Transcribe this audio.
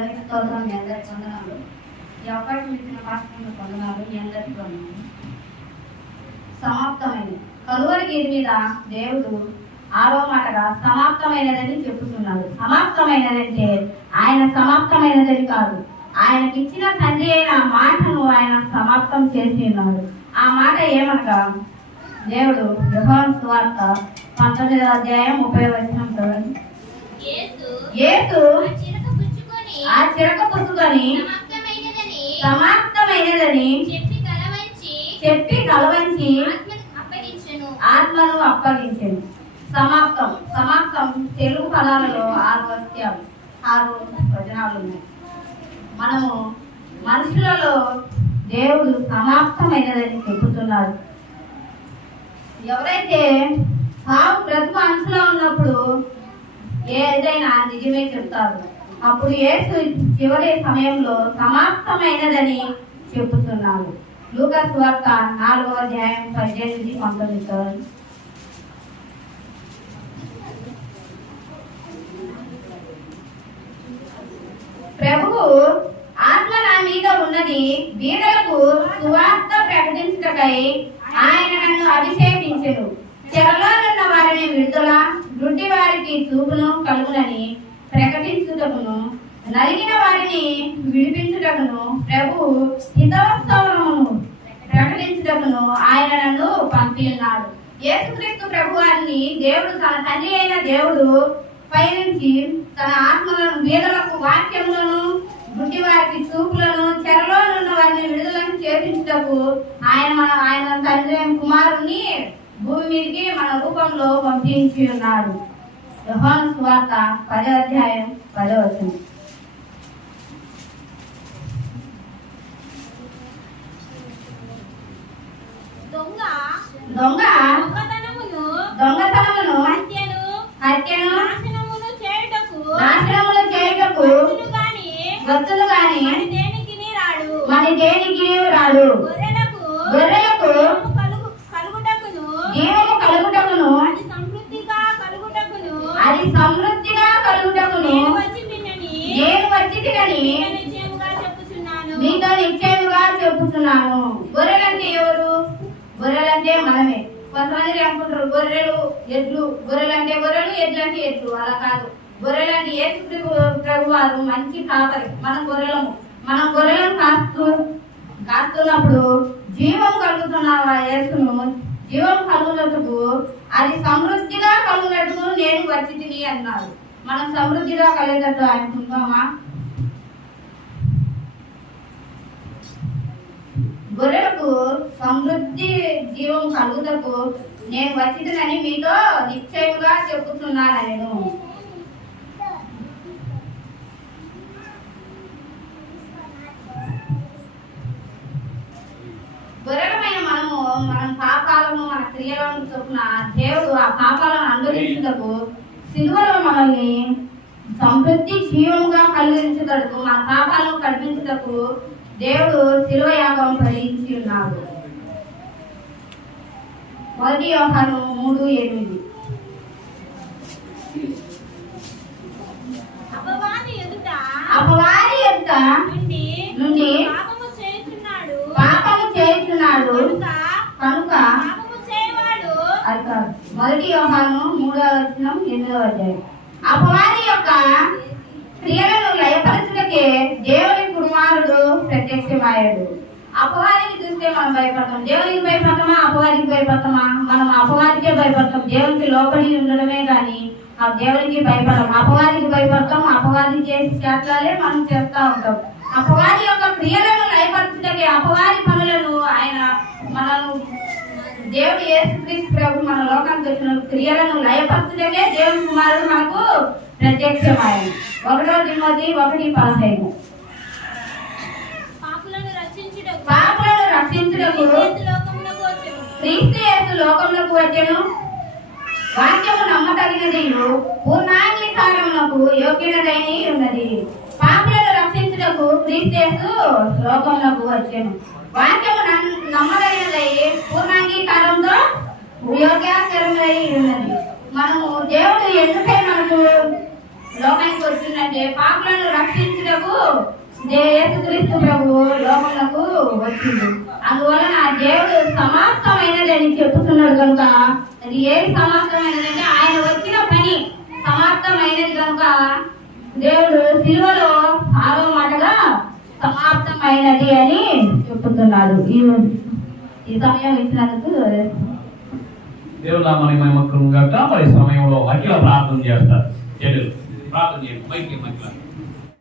అందరికీ స్తోత్రం మీ అందరికి వందనాలు ఈ అవకాశం ఇచ్చిన పాస్టర్ వందనాలు మీ అందరికీ వందనాలు సమాప్తమైనది కలువరి గీత మీద దేవుడు ఆరో మాటగా సమాప్తమైనదని చెప్పుతున్నాడు సమాప్తమైనదంటే ఆయన సమాప్తమైనదని కాదు ఆయనకిచ్చిన తండ్రి అయిన మాటను ఆయన సమాప్తం చేసి ఉన్నాడు ఆ మాట ఏమనగా దేవుడు యుహాన్ సువార్త పంతొమ్మిదవ అధ్యాయం ముప్పై వచ్చిన చూడండి యేసు ఆ చిరక పుచ్చుకొని సమాప్తమైనదని చెప్పి తలవంచి చెప్పి కలవంచి ఆత్మను అప్పగించెను. ఆత్మను సమాప్తం సమాప్తం తెలుగు పదాలలో ఆరు వాక్యాలు ఆరు వచనాలు ఉన్నాయి మనము మనుషులలో దేవుడు సమాప్తమైనదని చెబుతున్నాడు ఎవరైతే సాగు ప్రతి మనుషులో ఉన్నప్పుడు ఏదైనా నిజమే చెప్తారు. అప్పుడు యేసు చివరి సమయంలో సమాప్తమైనదని చెబుతున్నాడు లూకస్ వార్త నాలుగవ అధ్యాయం పద్దెనిమిది పంతొమ్మిది ప్రభువు ఆత్మ నా మీద ఉన్నది వీరులకు సువార్త ప్రకటించటకై ఆయన నన్ను అభిషేకించను. చెరలో ఉన్న వారిని విడుదల గుడ్డి వారికి చూపును కలుగునని ప్రకటించుటకును నలిగిన వారిని విడిపించుటకును ప్రభు హితవస్తవమును ప్రకటించుటకును ఆయన నన్ను పంపి ఉన్నాడు యేసుక్రీస్తు ప్రభు వారిని దేవుడు తన తండ్రి అయిన దేవుడు పైనుంచి తన ఆత్మలను వీరులకు వాక్యములను గుడ్డి వారికి చూపులను చెరలో ఉన్న వారిని విడుదలను చేపించుటకు ఆయన మన ఆయన తండ్రి కుమారుణ్ణి భూమి మీదకి మన రూపంలో పంపించి ఉన్నాడు యోహాను సువార్త పదో అధ్యాయం పదో వచ్చింది దొంగ దొంగ దొంగతనమును దొంగతనమును హత్యను హత్యను నాశనమును చేయుటకు నాశనములు చేయుటకు మనుషులు గాని గొత్తులు గాని మరి దేనికిని రాడు మన దేనికి రాడు? గొర్రెలకు గొర్రెలకు జీవము కలుగు కలుగుటకును జీవము కలుగుటకును అది సమృద్ధిగా కలుగుటకును అది సమృద్ధిగా కలుగుటకును నేను వచ్చి నిన్నని నేను వచ్చి తినని నేను మీతో నిశ్చయముగా చెప్పుతున్నాను గొర్రెలంటే ఎవరు? గొర్రెలంటే మనమే. కొంతమంది అనుకుంటారు గొర్రెలు ఎడ్లు. గొర్రెలంటే గొర్రెలు ఎడ్లంటే ఎడ్లు. అలా కాదు. గొర్రెలంటే ఏ ప్రభు- వారు మంచి కాపరి. మనం గొర్రెలము. మనం గొర్రెలను కాస్తూ కాస్తున్నప్పుడు జీవం కలుగుతున్న యేసును? జీవం కలుగునట్టుకు అది సమృద్ధిగా కలుగునట్టుకు నేను వచ్చి తిని అన్నారు మనం సమృద్ధిగా కలిగేటట్టు అనుకుంటామా గొర్రెలకు సమృద్ధి జీవం కలుగుటకు నేను వచ్చిందని మీతో నిశ్చయముగా చెప్పుతున్నాను నేను. గొర్రెలమైన మనము మనం పాపాలను మన క్రియలను చొప్పున దేవుడు ఆ పాపాలను అనుభవించుటకు సిలువలో మనల్ని సమృద్ధి జీవముగా కలిగించుటకు మన పాపాలను కల్పించుటకు దేవుడు శిలువ యాగం పడి ఉన్నాడు మొదటి వ్యవహారం మూడు ఎనిమిది. అపవాది ఎదుట అపవాది నుండి నుండి పాపము చేయుచున్నాడు. పాపము చేస్తున్నాడు కనుక పాపము చేయవాడు. మొదటి వ్యవహారం మూడవ వచనం ఎనిమిదవ అధ్యాయం. అపవాది యొక్క క్రియలను లయపరచుటకే దేవుని కుమారుడు ప్రత్యక్షమయ్యాడు అపవాదిని చూస్తే మనం భయపడతాం. దేవునికి భయపడతామా? అపవాదికి భయపడతామా? మనం అపవాదికే భయపడతాం. దేవునికి లోపలి ఉండడమే కానీ ఆ దేవునికి భయపడము. అపవాదికి భయపడతాం అపవాది చేసి చేట్లాలే మనం చేస్తూ ఉంటాం. అపవాది యొక్క క్రియలను లయపరచుటకే అపవాది పనులను ఆయన మనను దేవుడు యేసుక్రీస్తు ప్రభు మన లోకానికి వచ్చిన క్రియలను లయపరచుటకే దేవుని కుమారుడు మనకు ప్రత్యక్షమాయను ఒకటో తిమ్మది ఒకటి పదహైదు పాపులను రక్షించుటకు పాపులను రక్షించుటకు క్రీస్తు లోకమునకు వచ్చెను. యేసు లోకములకు వచ్చెను వాక్యము నమ్మదగినది పూర్ణాంగీకారమునకు యోగ్యుడదైన ఉన్నది. పాపులను రక్షించుటకు క్రీస్తు యేసు లోకములకు వచ్చెను. వాక్యము నన్- నమ్మదగినదై పూర్ణాంగీకారంతో యోగ్యాకరమై ఉన్నది. మనము దేవుడు ఎందుకై మనకు లోకానికి వచ్చిందంటే పాపులను రక్షించుటకు దే- యేసుక్రీస్తు ప్రభు లోకములకు వచ్చింది అందువలన ఆ దేవుడు సమాప్తమైనది అని చెప్తున్నాడు కనుక అది ఏది సమాప్తమైనదంటే ఆయన వచ్చిన పని సమాప్తమైనది కనుక దేవుడు సిలువలో ఆరో మాటగా సమాప్తమైనది అని చెప్తున్నాడు ఈ ఈ సమయం ఇచ్చినందుకు దేవుడు నామానికి మహిమ కలుగును మరి సమయంలో అఖిల ప్రార్థన చేస్తారు. ప్రార్థన చేయండి. మైకి మధ్యలో